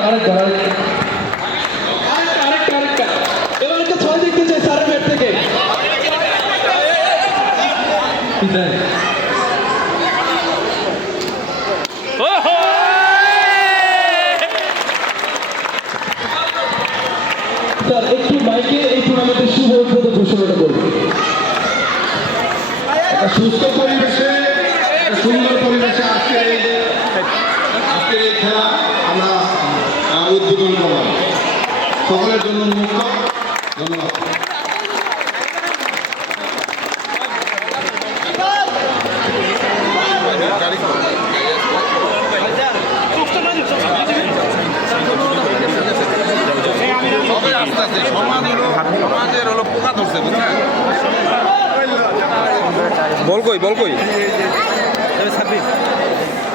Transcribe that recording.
আরেকটা আরেকটা আরেকটা। আরেকটা এবার একটা ছয় দেখতে চাই স্যারের ব্যাট থেকে। স্যার স্যার একটু মাইকে এই টুর্নামেন্টের শুভ উদ্বোধন ঘোষণাটা করবেন সুস্থ পরিবেশে একটা সুন্দর পরিবেশে আজকে এই আজকের এই খেলা আমরা আহ, উদ্বোধন করলাম সকলের জন্য মুক্ত ধন্যবাদ। বল কই বল কই?